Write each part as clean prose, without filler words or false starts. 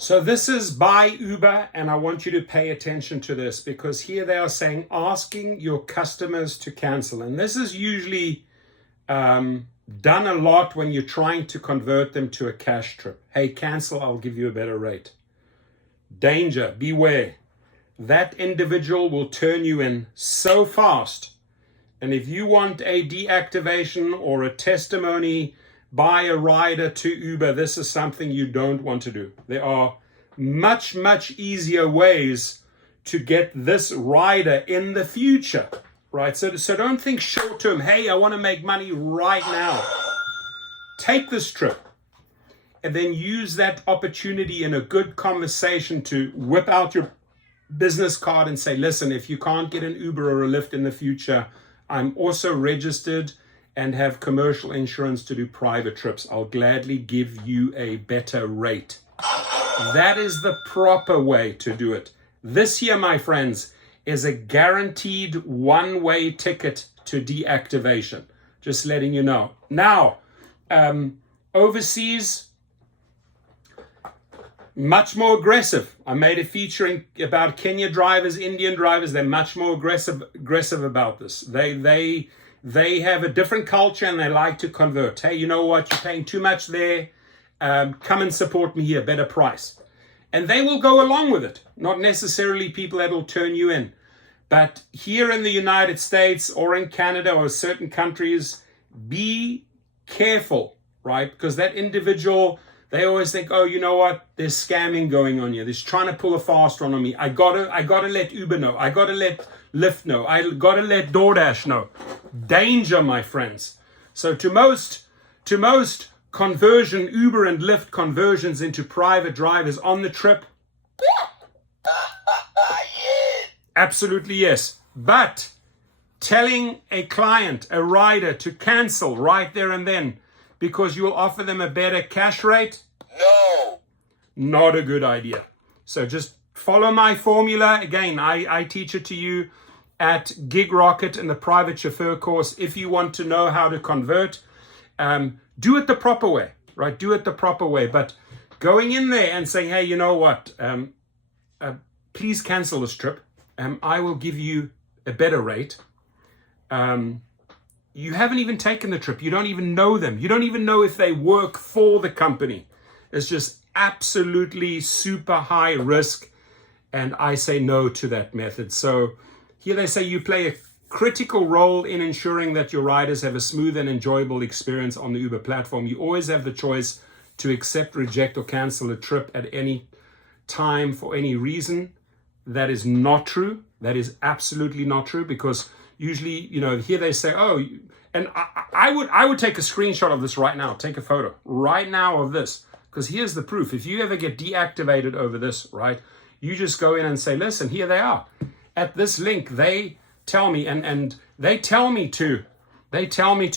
So this is by Uber, and I want you to pay attention to this because here they are saying asking your customers to cancel. And this is usually done a lot when you're trying to convert them to a cash trip. Hey, cancel, I'll give you a better rate. Danger, beware. That individual will turn you in so fast. And if you want a deactivation or a testimony by a rider to Uber, this is something you don't want to do. There are much, much easier ways to get this rider in the future, right? So don't think short term, hey, I want to make money right now. Take this trip and then use that opportunity in a good conversation to whip out your business card and say, listen, if you can't get an Uber or a Lyft in the future, I'm also registered and have commercial insurance to do private trips. I'll gladly give you a better rate. That is the proper way to do it. This here, my friends, is a guaranteed one-way ticket to deactivation. Just letting you know. Now, overseas, much more aggressive. I made a featuring about Kenya drivers, Indian drivers. They're much more aggressive about this. They have a different culture and they like to convert. Hey, you know what? You're paying too much there. Come and support me here, better price. And they will go along with it. Not necessarily people that will turn you in. But here in the United States or in Canada or certain countries, be careful, right? Because that individual, they always think, oh, you know what? There's scamming going on here. There's trying to pull a fast one on me. I gotta let Uber know. I gotta let Lyft know. I gotta let DoorDash know. Danger, my friends. So to most conversion, Uber and Lyft conversions into private drivers on the trip, absolutely yes. But telling a client, a rider, to cancel right there and then because you'll offer them a better cash rate? No. Not a good idea. So just follow my formula. Again, I teach it to you at Gig Rocket in the private chauffeur course. If you want to know how to convert, do it the proper way, right? Do it the proper way. But going in there and saying, hey, you know what? Please cancel this trip. I will give you a better rate. You haven't even taken the trip. You don't even know them. You don't even know if they work for the company. It's just absolutely super high risk. And I say no to that method. So here they say you play a critical role in ensuring that your riders have a smooth and enjoyable experience on the Uber platform. You always have the choice to accept, reject, or cancel a trip at any time for any reason. That is not true. That is absolutely not true because usually, you know, here they say, oh, and I would take a screenshot of this right now. Take a photo right now of this because here's the proof. If you ever get deactivated over this, right, you just go in and say, listen, here they are. At this link, they tell me, and they tell me to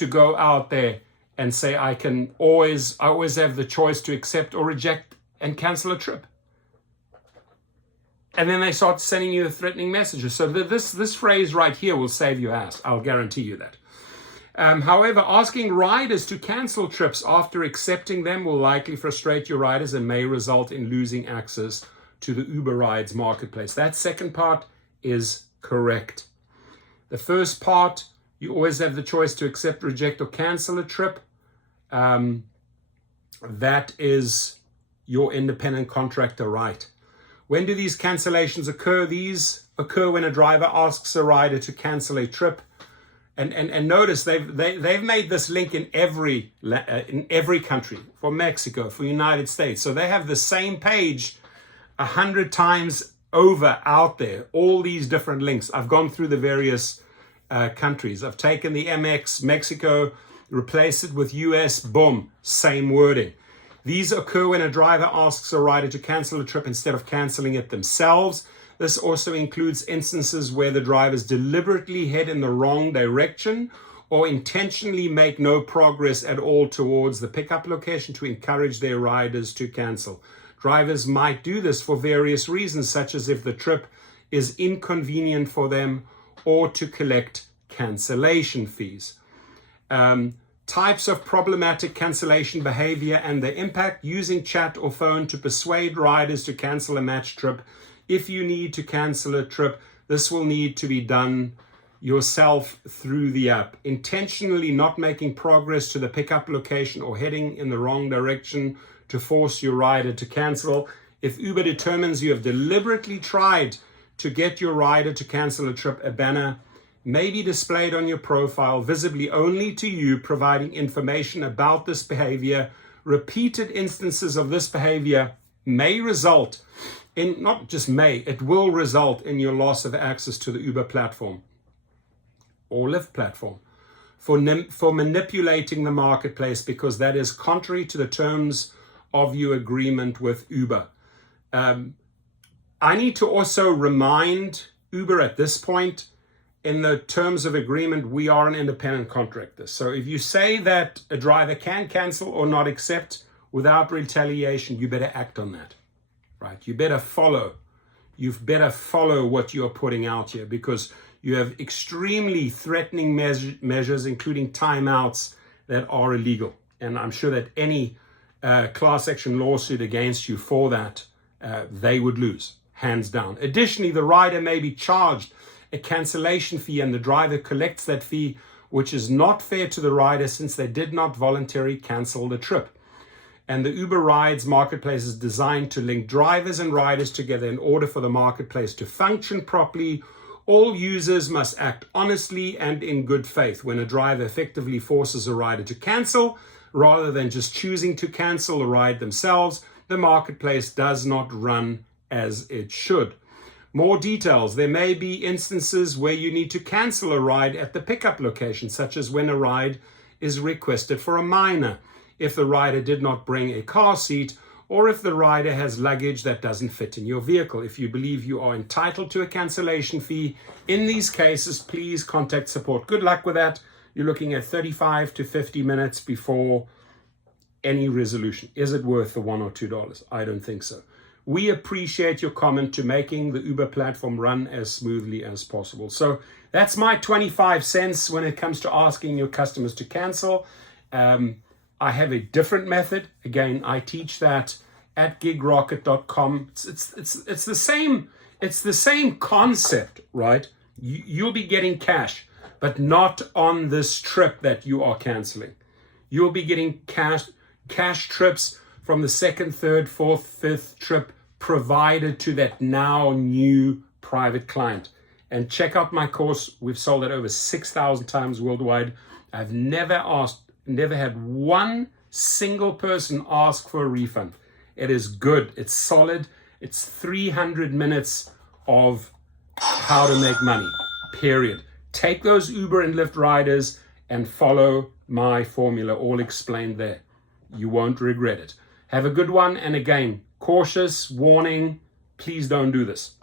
go out there and say I always have the choice to accept or reject and cancel a trip. And then they start sending you the threatening messages. So this phrase right here will save your ass. I'll guarantee you that. However, asking riders to cancel trips after accepting them will likely frustrate your riders and may result in losing access to the Uber Rides marketplace. That second part is correct. The first part, you always have the choice to accept, reject, or cancel a trip. That is your independent contractor right. When do these cancellations occur? These occur when a driver asks a rider to cancel a trip. And notice they've made this link in every country, for Mexico, for United States. So they have the same page 100 times over out there, all these different links. I've gone through the various countries. I've taken the MX, Mexico, replaced it with US, boom, same wording. These occur when a driver asks a rider to cancel a trip instead of canceling it themselves. This also includes instances where the drivers deliberately head in the wrong direction or intentionally make no progress at all towards the pickup location to encourage their riders to cancel. Drivers might do this for various reasons, such as if the trip is inconvenient for them or to collect cancellation fees. types of problematic cancellation behavior and the impact, using chat or phone to persuade riders to cancel a match trip. If you need to cancel a trip, this will need to be done yourself through the app. Intentionally not making progress to the pickup location or heading in the wrong direction to force your rider to cancel. If Uber determines you have deliberately tried to get your rider to cancel a trip, a banner may be displayed on your profile, visibly only to you, providing information about this behavior. Repeated instances of this behavior may result in, not just may, it will result in your loss of access to the Uber platform or Lyft platform for manipulating the marketplace, because that is contrary to the terms of your agreement with Uber. I need to also remind Uber at this point, in the terms of agreement, we are an independent contractor. So if you say that a driver can cancel or not accept without retaliation, you better act on that, right? You better follow. You've better follow what you're putting out here, because you have extremely threatening measures, including timeouts, that are illegal. And I'm sure that any class action lawsuit against you for that, they would lose, hands down. Additionally, the rider may be charged a cancellation fee, and the driver collects that fee, which is not fair to the rider since they did not voluntarily cancel the trip. And the Uber Rides marketplace is designed to link drivers and riders together in order for the marketplace to function properly. All users must act honestly and in good faith. When a driver effectively forces a rider to cancel, rather than just choosing to cancel a ride themselves, the marketplace does not run as it should. More details. There may be instances where you need to cancel a ride at the pickup location, such as when a ride is requested for a minor, if the rider did not bring a car seat, or if the rider has luggage that doesn't fit in your vehicle. If you believe you are entitled to a cancellation fee in these cases, please contact support. Good luck with that. You're looking at 35 to 50 minutes before any resolution. Is it worth the $1 or $2? I don't think so. We appreciate your comment to making the Uber platform run as smoothly as possible. So that's my 25 cents when it comes to asking your customers to cancel. I have a different method. Again, I teach that at gigrocket.com. It's the same concept, right? You'll be getting cash, but not on this trip that you are canceling. You'll be getting cash trips from the second, third, fourth, fifth trip provided to that now new private client. And check out my course. We've sold it over 6,000 times worldwide. I've never had one single person ask for a refund. It is good. It's solid. It's 300 minutes of how to make money, period. Take those Uber and Lyft riders and follow my formula, all explained there. You won't regret it. Have a good one. And again, cautious warning, please don't do this.